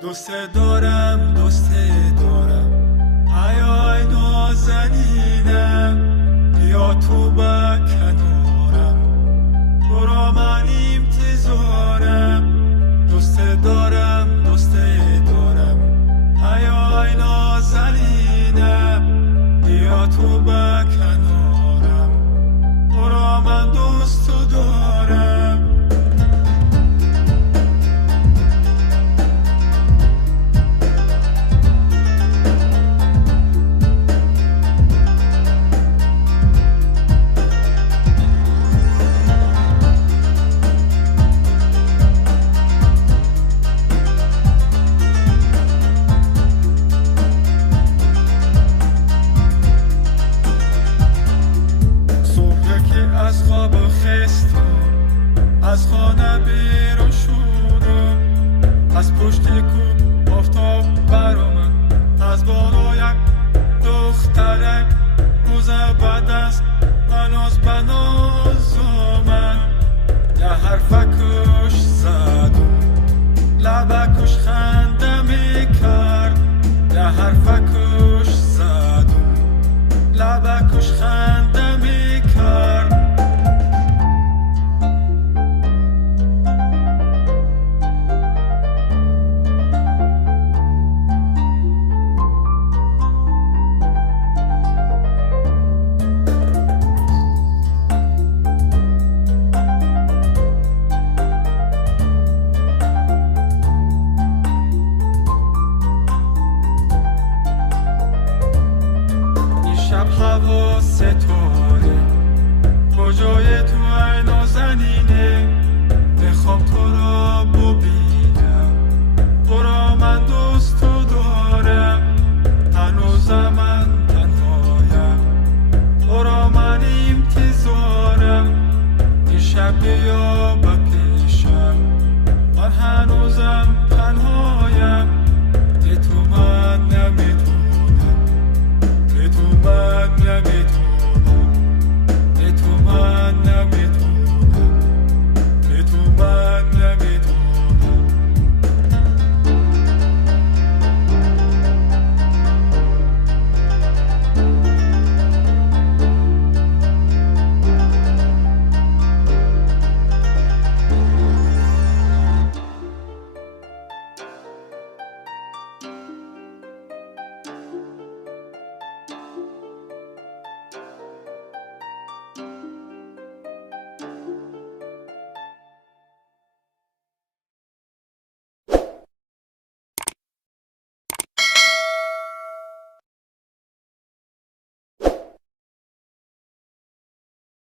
دوست دارم دوست دارم ای نازنینم، بیا تو با کنارم، تو را من انتظارم. دوست دارم دوست دارم ای نازنینم، بیا تو با کنارم، تو را من دوست دارم. از خواب خستم، از خانه بیرون شدم، از پشت کوه آفتاب برآمد، از بالا یک دخترک روز بعد است هنوز به ناز آمد. یه حرفکش زدم، لبکش خنده میکرد، یه حرفکش زدم، لبکش خنده میکرد. شب هوا ستاره، کجای تو ای نازنینه، میخوام تو را